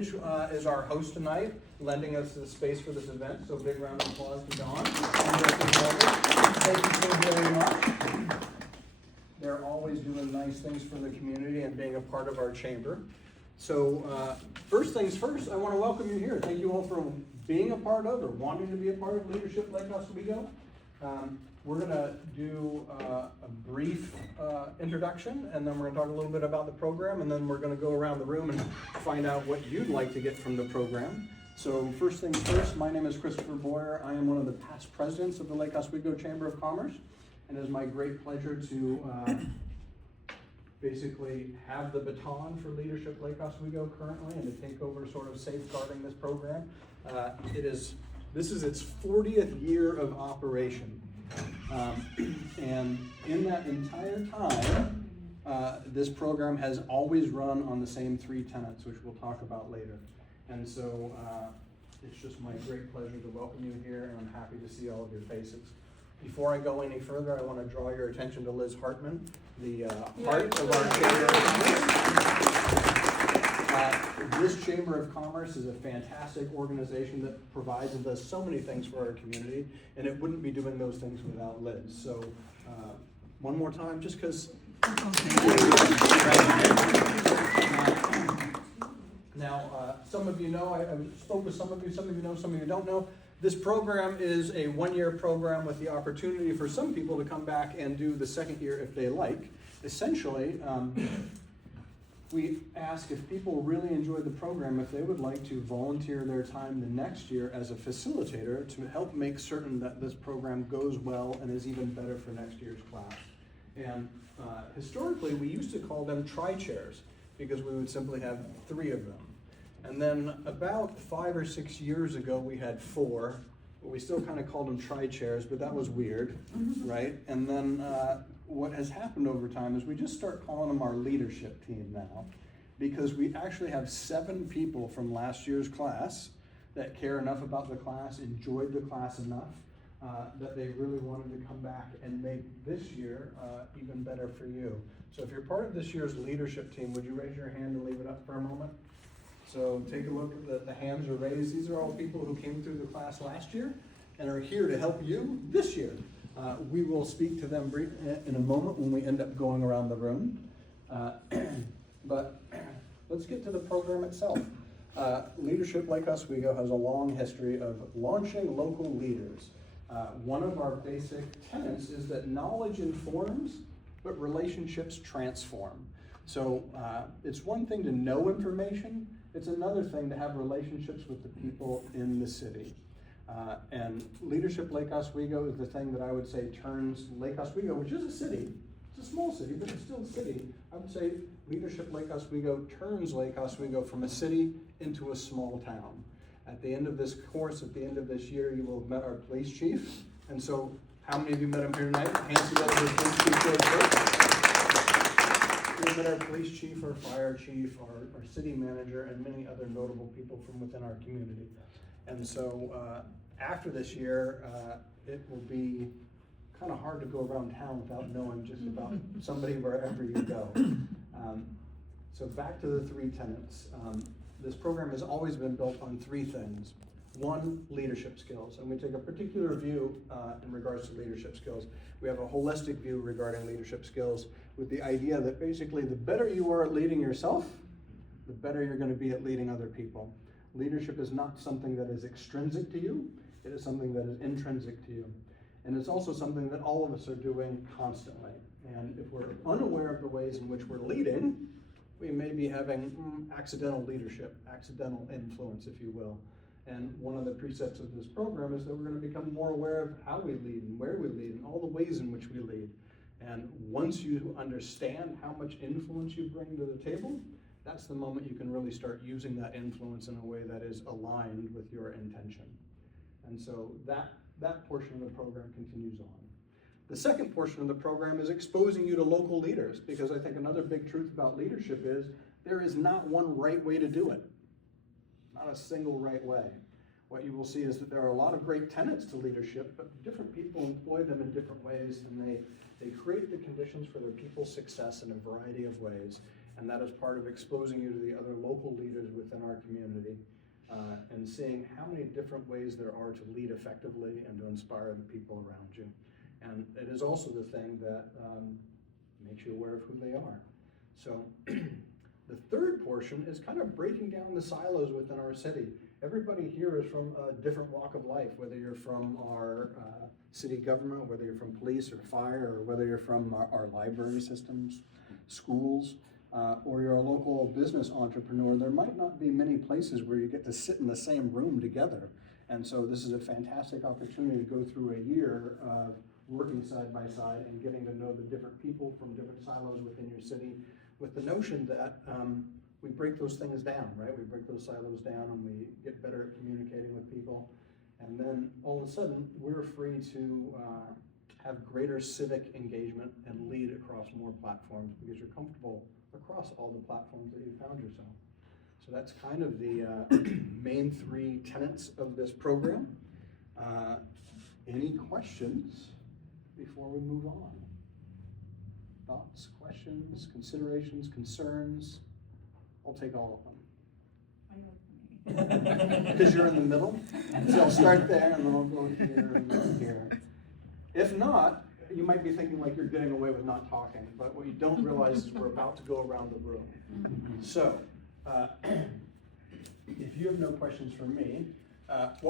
Heritage is our host tonight, lending us the space for this event. So big round of applause to Dawn. Thank you so very much. They're always doing nice things for the community and being a part of our chamber. So first things first, I want to welcome you here. Thank you all for being a part of or wanting to be a part of Leadership Lake Oswego. We're going to do a brief introduction, and then we're going to talk a little bit about the program, and then we're going to go around the room and find out what you'd like to get from the program. So first things first, my name is Christopher Boyer. I am one of the past presidents of the Lake Oswego Chamber of Commerce, and it is my great pleasure to basically have the baton for Leadership Lake Oswego currently and to take over sort of safeguarding this program. This is its 40th year of operation. And in that entire time, this program has always run on the same three tenets, which we'll talk about later. And so it's just my great pleasure to welcome you here, and I'm happy to see all of your faces. Before I go any further, I want to draw your attention to Liz Hartman, the heart of our Chamber of Commerce. This Chamber of Commerce is a fantastic organization that provides and does so many things for our community, and it wouldn't be doing those things without Liz. So one more time, just because. Now, some of you know, I spoke with some of you know, some of you don't know. This program is a one-year program with the opportunity for some people to come back and do the second year if they like. Essentially, we ask if people really enjoy the program, if they would like to volunteer their time the next year as a facilitator to help make certain that this program goes well and is even better for next year's class. And historically, we used to call them tri-chairs because we would simply have 3 of them. And then about 5 or 6 years ago, we had 4. But we still kind of called them tri-chairs, but that was weird, right? And then what has happened over time is we just start calling them our leadership team now, because we actually have 7 people from last year's class that care enough about the class, enjoyed the class enough, that they really wanted to come back and make this year even better for you. So if you're part of this year's leadership team, would you raise your hand and leave it up for a moment? So take a look at the hands are raised. These are all people who came through the class last year and are here to help you this year. We will speak to them in a moment when we end up going around the room. But let's get to the program itself. Leadership Lake Oswego has a long history of launching local leaders. One of our basic tenets is that knowledge informs, but relationships transform. So it's one thing to know information, it's another thing to have relationships with the people in the city. And Leadership Lake Oswego is the thing that I would say turns Lake Oswego, which is a city, it's a small city, but it's still a city. I would say Leadership Lake Oswego turns Lake Oswego from a city into a small town. At the end of this course, at the end of this year, you will have met our police chief. And so, how many of you met him here tonight? Hands together for the police chief. We met our police chief, our fire chief, our city manager, and many other notable people from within our community. And so, after this year, it will be kind of hard to go around town without knowing just about somebody wherever you go. So back to the 3 tenets. This program has always been built on 3 things. 1, leadership skills, and we take a particular view in regards to leadership skills. We have a holistic view regarding leadership skills with the idea that basically the better you are at leading yourself, the better you're going to be at leading other people. Leadership is not something that is extrinsic to you, it is something that is intrinsic to you. And it's also something that all of us are doing constantly. And if we're unaware of the ways in which we're leading, we may be having accidental leadership, accidental influence, if you will. And one of the precepts of this program is that we're going to become more aware of how we lead and where we lead and all the ways in which we lead. And once you understand how much influence you bring to the table, that's the moment you can really start using that influence in a way that is aligned with your intention. And so that portion of the program continues on. The second portion of the program is exposing you to local leaders, because I think another big truth about leadership is there is not one right way to do it. Not a single right way. What you will see is that there are a lot of great tenets to leadership, but different people employ them in different ways, and they create the conditions for their people's success in a variety of ways. and that is part of exposing you to the other local leaders within our community, and seeing how many different ways there are to lead effectively and to inspire the people around you. And it is also the thing that makes you aware of who they are. So the third portion is kind of breaking down the silos within our city. Everybody here is from a different walk of life, whether you're from our city government, whether you're from police or fire, or whether you're from our library systems, schools, or you're a local business entrepreneur. There might not be many places where you get to sit in the same room together. And so this is a fantastic opportunity to go through a year of working side by side and getting to know the different people from different silos within your city, with the notion that we break those things down, right? We break those silos down and we get better at communicating with people. And then all of a sudden, we're free to have greater civic engagement and lead across more platforms because you're comfortable across all the platforms that you found yourself. So that's kind of the main three tenets of this program. Any questions before we move on? Thoughts, questions, considerations, concerns? I'll take all of them. Because you're in the middle? So I'll start there and then I'll go here and then here. If not, you might be thinking like you're getting away with not talking, but what you don't realize is we're about to go around the room. So, if you have no questions for me, what